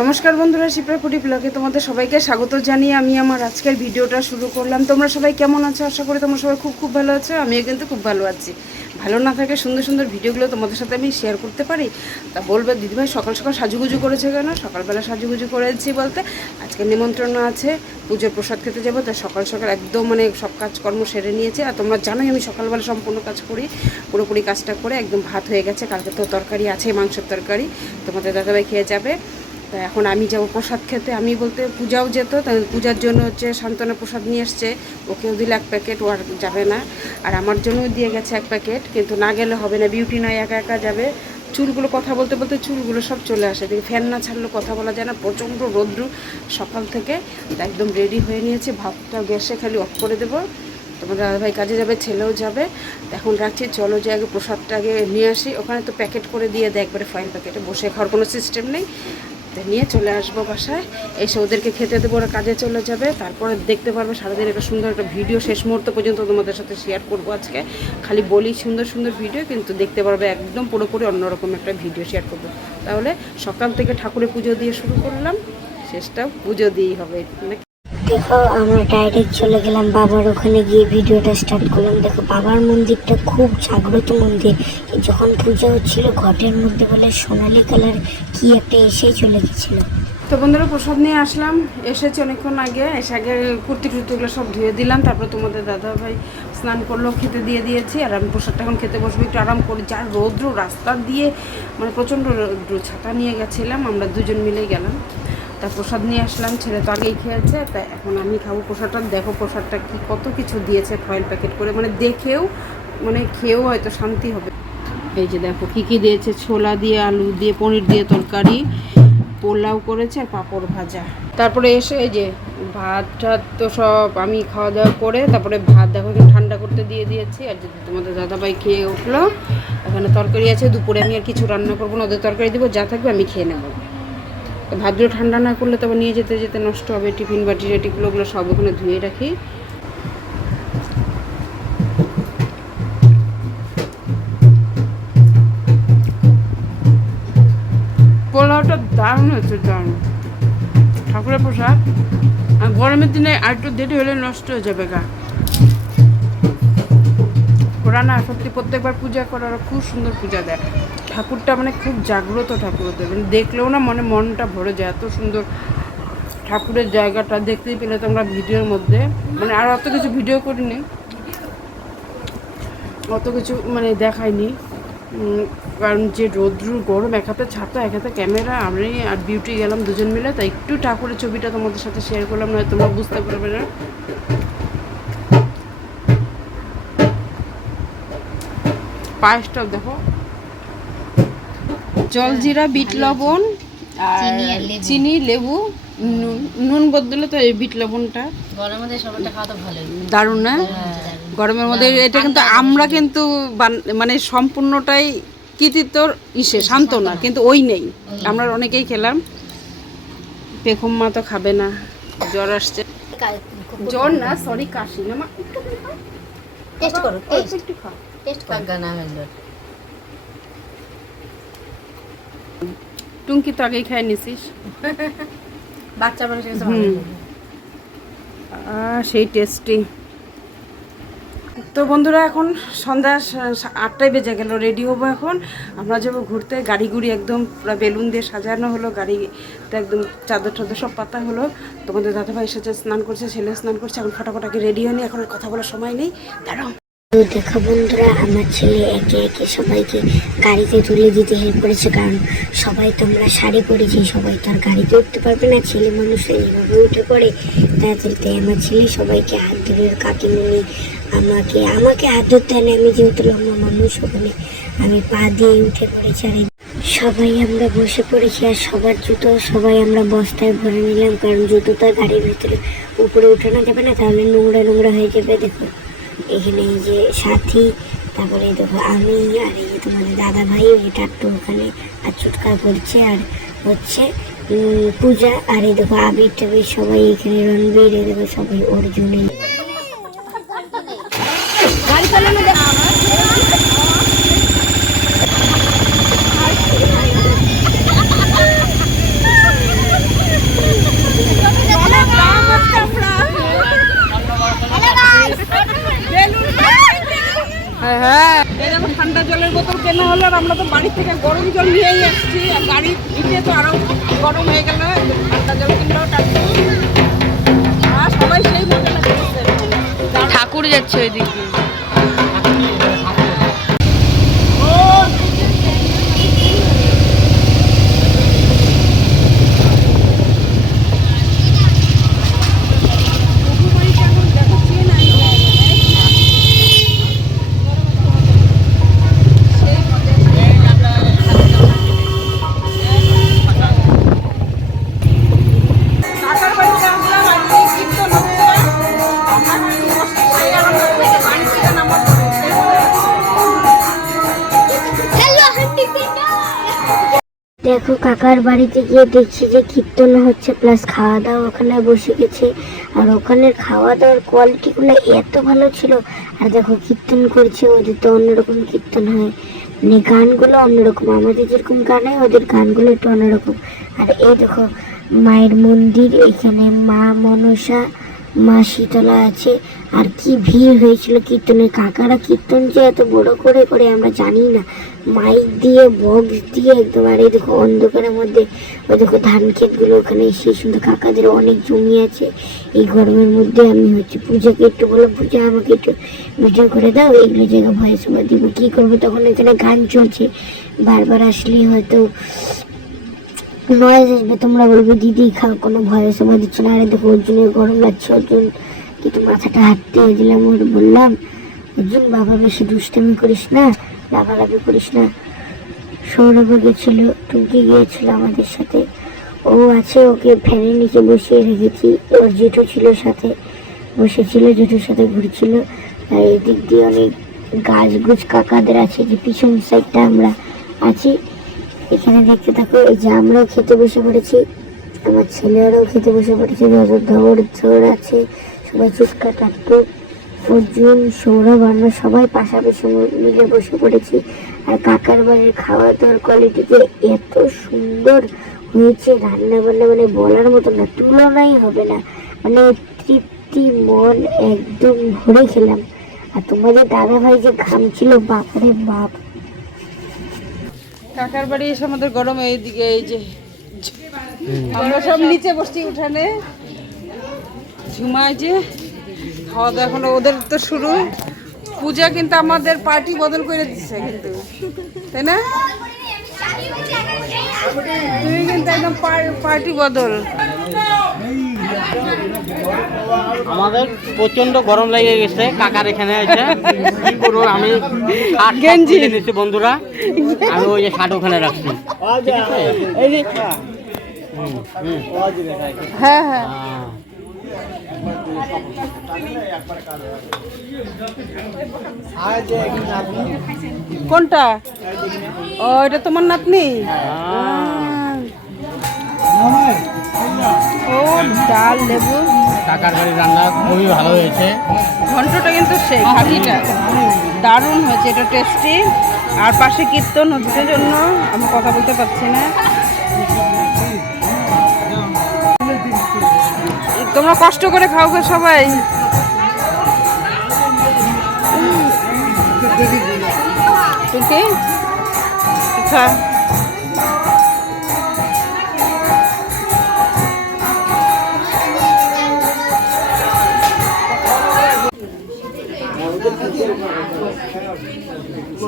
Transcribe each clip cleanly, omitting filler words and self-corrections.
নমস্কার বন্ধুরা, শিপ্রা ফুডি ব্লগে তোমাদের সবাইকে স্বাগত জানিয়ে আমি আমার আজকের ভিডিওটা শুরু করলাম। তোমরা সবাই কেমন আছো? আশা করি তোমরা সবাই খুব ভালো আছো। আমিও কিন্তু খুব ভালো আছি। ভালো না থাকে সুন্দর সুন্দর ভিডিওগুলো তোমাদের সাথে আমি শেয়ার করতে পারি। তা বলবে দিদিভাই সকাল সকাল সাজুগুজু করেছে কেন? সকালবেলা সাজুগুজু করেছি বলতে আজকে নিমন্ত্রণ আছে, পুজোর প্রসাদ খেতে যাবো। তাই সকাল সকাল একদম সব কাজকর্ম সেরে নিয়েছে। আর তোমরা জানোই আমি সকালবেলা সম্পূর্ণ কাজ করি, পুরোপুরি কাজটা করে একদম ভাত হয়ে গেছে। কালকে তো তরকারি আছে, মাংসের তরকারি, তোমাদের দাদাভাই খেয়ে যাবে। তা এখন আমি যাবো প্রসাদ খেতে। আমি বলতে পূজাও যেত, তাই পূজার জন্য সান্ত্বনা প্রসাদ নিয়ে এসছে, ওকেও দিলে 1 প্যাকেট, ও আর যাবে না। আর আমার জন্যও দিয়ে গেছে 1 প্যাকেট, কিন্তু না গেলে হবে না, বিউটি নয় একা একা যাবে। চুলগুলো কথা বলতে বলতে চুলগুলো সব চলে আসে, দেখি ফ্যান না ছাড়লেও কথা বলা যায় না, প্রচণ্ড রৌদ্র সকাল থেকে। একদম রেডি হয়ে নিয়েছি, ভাতটা গ্যাসে খালি অফ করে দেবো। তোমার দাদাভাই কাজে যাবে, ছেলেও যাবে। এখন রাখছি, চলো যে আগে প্রসাদটা আগে নিয়ে আসি। ওখানে তো প্যাকেট করে দিয়ে দেয় একবারে, ফয়েল প্যাকেটে, বসে খাওয়ার কোনো সিস্টেম নেই। তো নিয়ে চলে আসবো বাসায়, এসে ওদেরকে খেতে দেবো, ওরা কাজে চলে যাবে। তারপরে দেখতে পারবো সারাদিন একটা সুন্দর একটা ভিডিও, শেষ মুহূর্ত পর্যন্ত তোমাদের সাথে শেয়ার করবো আজকে। খালি বলি সুন্দর সুন্দর ভিডিও, কিন্তু দেখতে পারবে একদম পুরোপুরি অন্যরকম একটা ভিডিও শেয়ার করবো। তাহলে সকাল থেকে ঠাকুরের পুজো দিয়ে শুরু করলাম, শেষটাও পুজো দিয়েই হবে। দেখো আমরা ডাইরেক্ট চলে গেলাম বাবার ওখানে, গিয়ে ভিডিওটা স্টার্ট করলাম। দেখো বাবার মন্দিরটা খুব জাগ্রত মন্দির। যখন পূজা হচ্ছিল ঘটের মধ্যে বলে সোনালি কালার কি একটা এসেই চলে গেছিল। তো বন্ধুরা প্রসাদ নিয়ে আসলাম, এসেছি অনেকক্ষণ আগে। এসে আগে কুর্তি টুর্তিগুলো সব ধুয়ে দিলাম, তারপর তোমাদের দাদাভাই স্নান করলো, খেতে দিয়ে দিয়েছি। আর আমি প্রসাদটা এখন খেতে বসবো, একটু আরাম করি। যার রৌদ্র রাস্তা দিয়ে, প্রচণ্ড রৌদ্র, ছাতা নিয়ে গেছিলাম, আমরা দুজন মিলেই গেলাম। তা প্রসাদ নিয়ে আসলাম, ছেলে তো আগেই খেয়েছে, তাই এখন আমি খাবো প্রসাদটা। দেখো প্রসাদটা কি কত কিছু দিয়েছে ফয়েল প্যাকেট করে, দেখেও খেয়েও হয়তো শান্তি হবে। এই যে দেখো কী কী দিয়েছে, ছোলা দিয়ে, আলু দিয়ে, পনির দিয়ে তরকারি, পোলাও করেছে আর পাঁপড় ভাজা। তারপরে এসে এই যে ভাত টাত তো সব আমি খাওয়া দাওয়া করে, তারপরে ভাত দেখো ঠান্ডা করতে দিয়ে দিয়েছি। আর যদি তোমাদের দাদাভাই খেয়ে উঠলো, এখানে তরকারি আছে। দুপুরে আমি আর কিছু রান্না করবো না, ওদের তরকারি দেবো, যা থাকবে আমি খেয়ে নেবো। ভাতগুলো ঠান্ডা না করলে তবে নিয়ে যেতে যেতে নষ্ট হবে। টিফিন বাটি রেটিগুলো ওগুলো সব ওখানে ধুয়ে রাখি। পোলাওটা দারুণ হয়েছে, দারুণ। ঠাকুরের প্রসাদ আর গরমের দিনে আর একটু দেরি হলে নষ্ট হয়ে যাবে গা। ওরা না সত্যি প্রত্যেকবার পূজা করার খুব সুন্দর পূজা দেয়। ঠাকুরটা খুব জাগ্রত ঠাকুর ওদের, দেখলেও না মনটা ভরে যায়, এত সুন্দর ঠাকুরের জায়গাটা। দেখতেই পেলে তোমরা ভিডিওর মধ্যে, আর অত কিছু ভিডিও করিনি, অত কিছু দেখাইনি, কারণ যে রৌদ্র গরম, এক হাতে ছাতা এক হাতে ক্যামেরা, আমি আর বিউটি গেলাম দুজন মিলে, তাই একটু ঠাকুরের ছবিটা তোমাদের সাথে শেয়ার করলাম, নয় তোমরা বুঝতে পারবে না। পায়েসটাও দেখো, জলজিরা, বিট লবণ আর চিনি, লেবু, নুন বদলে তো এই বিট লবণটা। গরমের মধ্যে সবারটা খাওয়া তো ভালোই, দারুণ না? গরমের মধ্যে এটা কিন্তু আমরা কিন্তু সম্পূর্ণটাই কৃতিত্বর সান্ত্বনা, কিন্তু ওই নেই, আমরা অনেকেই খেলাম। পেখম মা তো খাবে না, জ্বর আসছে। জ্বর না, সরি, কাশি না মা, টেস্ট করো, একটু খাও, টেস্ট করো গানা হলো। টুঙ্কি তো আগেই খাই নিছিস, বাচ্চা মানুষের সেই টেস্টি। তো বন্ধুরা এখন সন্ধ্যা 8টায় বেজে গেল, রেডি হবো। এখন আমরা যাবো ঘুরতে, গাড়ি একদম পুরো বেলুন দিয়ে সাজানো হলো, গাড়িটা একদম চাদর টাদর সব পাতা হলো। তোমাদের দাদাভাই এসেছে, স্নান করছে, ছেলে স্নান করছে। এখন ফটাফট আগে রেডি হয়নি, এখন কথা বলার সময় নেই, দাঁড়াও। তো দেখো বন্ধুরা, আমার ছেলে একে একে সবাইকে গাড়িতে তুলে দিতে হেল্প করেছে, কারণ সবাই তোমরা শাড়ি পরেছি, সবাই তো আর গাড়িতে উঠতে পারবে না, ছেলে মানুষ এইভাবে উঠে পড়ে। তাই আমার ছেলে সবাইকে হাত ধরে, কাকিমণি আমাকে হাত ধরতে হয় না, আমি যেহেতু লম্বা মানুষ, ওখানে আমি পা দিয়ে উঠে পড়েছি। আর সবাই আমরা বসে পড়েছি, আর সবার জুতো সবাই আমরা বস্তায় ভরে নিলাম, কারণ জুতো তো গাড়ির ভিতরে উপরে উঠানো যাবে না, তাহলে নোংরা হয়ে যাবে। দেখো এখানে এই যে সাথী, তারপরে দেখো আমি, আর এই যে তোমাদের দাদা ভাই এটা একটু ওখানে আর চুটকা করছে, আর হচ্ছে পূজা, আর এই দেখো আবির টাবির সবাই এখানে, রণবীর, এই দেখো সবাই অর্জুনে। গাড়ি চালানো আমরা তো বাড়ি থেকে গরম জল নিয়েই এসেছি, আর গাড়ি ভিজে তো আরো গরম হয়ে গেল, ঠান্ডা জল কিনলেও টাটকা। আর সবাই সেই মজা লাগছে। ঠাকুর যাচ্ছে ওইদিকে। দেখো কাকার বাড়িতে গিয়ে দেখছি যে কীর্তন হচ্ছে প্লাস খাওয়া দাওয়া ওখানে বসে গেছে। আর ওখানের খাওয়া দাওয়ার কোয়ালিটিগুলো এত ভালো ছিল। আর দেখো কীর্তন করছে, ওদের তো অন্যরকম কীর্তন হয়, মানে গানগুলো অন্যরকম, আমাদের যেরকম গান হয় ওদের গানগুলো একটু অন্যরকম। আর এই দেখো মায়ের মন্দির, এখানে মা মনসা মা শীতলা আছে। আর কি ভিড় হয়েছিল কীর্তনের, কাকারা কীর্তন যে এত বড় করে করে আমরা জানি না, মাইক দিয়ে বক্স দিয়ে একদম। আর এই দেখো অন্ধকারের মধ্যে ওই দেখো ধান ক্ষেতগুলো, ওখানে সেই সুন্দর কাকাদের অনেক জমি আছে। এই গরমের মধ্যে আমি হচ্ছে পূজাকে একটু বললাম, পূজা আমাকে একটু ভিডিও করে দাও, এগুলো জায়গা ভয়েস ওভার দিব, কী করবো, তখন এখানে গান চলছে, বারবার আসলে হয়তো নয়েজ আসবে, তোমরা বলবে দিদি খাও, কোনো ভয়েস ওভার দিচ্ছে না। আরে দেখো অর্জুনের গরম লাগছে, অর্জুন কিন্তু মাথাটা হাঁটতে দিলাম, ওর বললাম অর্জুন বাবা বেশি দুষ্টামি করিস না, লাফালাফি করিস না। সৌরভ গেছিল, টুকি গিয়েছিল আমাদের সাথে, ও আছে, ওকে ফ্যানের নিচে বসিয়ে রেখেছি। ওর জেঠু ছিল সাথে, বসেছিল, জেঠুর সাথে ঘুরছিল। আর এদিক দিয়ে অনেক গাছ গুছ কাকাদের আছে, যে পিছন সাইডটা আমরা আছি। এখানে দেখতে থাকো, এই যে আমরাও খেতে বসে পড়েছি, আমার ছেলেরাও খেতে বসে পড়েছে, ধর ঝোড় আছে, সবাই চুটকা টাট্টু, অর্জুন সৌরভ আমরা সবাই পাশাপাশি মিলে বসে পড়েছি। আর কাকার বাড়ির খাওয়া দাওয়ার কোয়ালিটিতে এত সুন্দর হয়েছে, রান্না বান্না মানে বলার মতো না, তুলনাই হবে না, মানে তৃপ্তি মন একদম ভরে খেলাম। আর তোমাদের দাদা ভাই যে ঘামছিল, বাপরে বাপ। কাকার বাড়ি এসে আমাদের গরম এইদিকে, এই যে আমরা সব নিচে বসছি উঠানে, ঝুমায় যে খাওয়া দাওয়া এখন ওদের তো শুরু। পূজা কিন্তু আমাদের পার্টি বদল করে দিচ্ছে কিন্তু, তাই না? তুমি কিন্তু একদম পার্টি বদল। আমাদের প্রচন্ড গরম লেগে গেছে, কাকার এখানে আছে, কি করবো আমি গেঞ্জি নিচ্ছি বন্ধুরা, আমি ওই যে শার্ট ওখানে রাখছি। হ্যাঁ হ্যাঁ, কোনটা? ও এটা তোমার নাতনি। ও ডাল লেবু, কাকার বাড়ির রান্না খুবই ভালো হয়েছে, ঘন্টটা কিন্তু সেই খালিটা দারুণ হয়েছে, এটা টেস্টি। আর পাশে কীর্তন হচ্ছে জন্য আমি কথা বলতে পারছি না। তোমরা কষ্ট করে খাও গো সবাই। টুকি খা।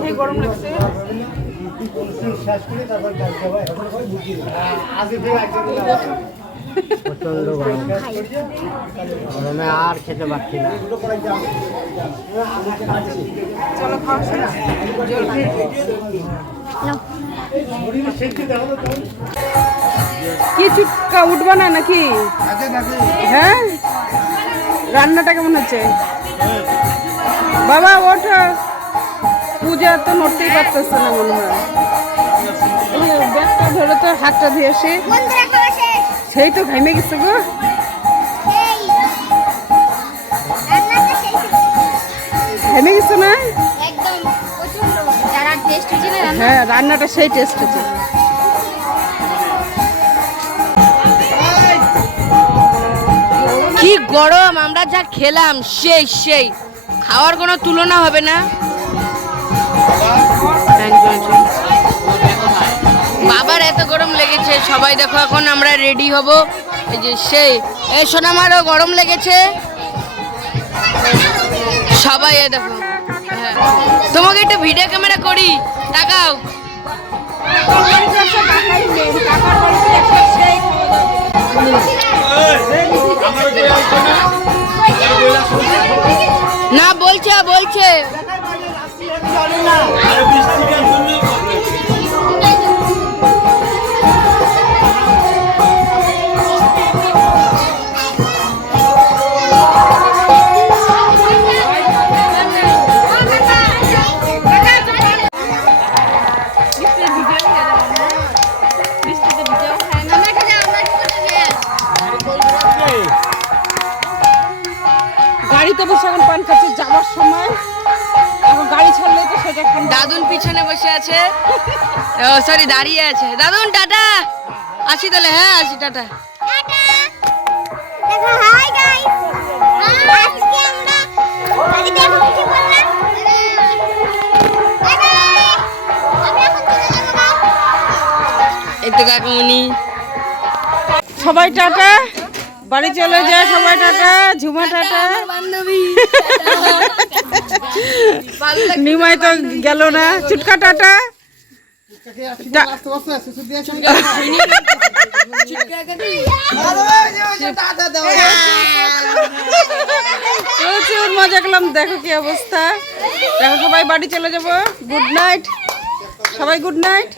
সেই গরম লাগছে, প্রচন্ড গরম, গরমে আর খেতে পারছি না। চলো খাওয়া শেষ, জল খেয়ে কি চুটকা উঠবা না নাকি? হ্যাঁ, রান্নাটা কেমন হচ্ছে বাবা? ওঠা, পূজা তো নড়তেই পারতেছে না মনে হয়। ব্যাগটা ধরে তো হাতটা ধুয়ে আসে, সেই তো ঘামে গেছে গো। ঘামে গেছে না? হ্যাঁ, রান্নাটা সেই টেস্ট হচ্ছে। কি গরম, আমরা যা খেলাম সেই খাওয়ার কোনো তুলনা হবে না। বাবার এত গরম লেগেছে, সবাই দেখো এখন আমরা রেডি হব। এই যে সেই এই সোনামারও গরম লেগেছে, সবাই এ দেখো। হ্যাঁ, তোমাকে একটু ভিডিও ক্যামেরা করি, তাকাও। না বলছে বলছে গাড়িতে বসে এখন পান খাচ্ছে যাওয়ার সময়, এখন গাড়ি ছাড়লে তো সেটা খান। দাদুন পিছনে বসে আছে, ও সরি দাঁড়িয়ে আছে। দাদুন টাটা, আসি তাহলে। হ্যাঁ আসি, টাটা। দেখো হাই গাইস, আজকে আমরা গাড়িতে এখন উঠে পড়লাম। বাই বাই, আমরা এখন চলে যাব। এই তো কাকুমনি। সবাই টাটা, বাড়ি চলে যায় সবাই টাটা। ঝুমা টাটা, বান্ধবী নিমাই তো গেল না। চুটকা টাটা। প্রচুর মজা করলাম, দেখো কি অবস্থা। দেখো সবাই বাড়ি চলে যাবো। গুড নাইট সবাই, গুড নাইট।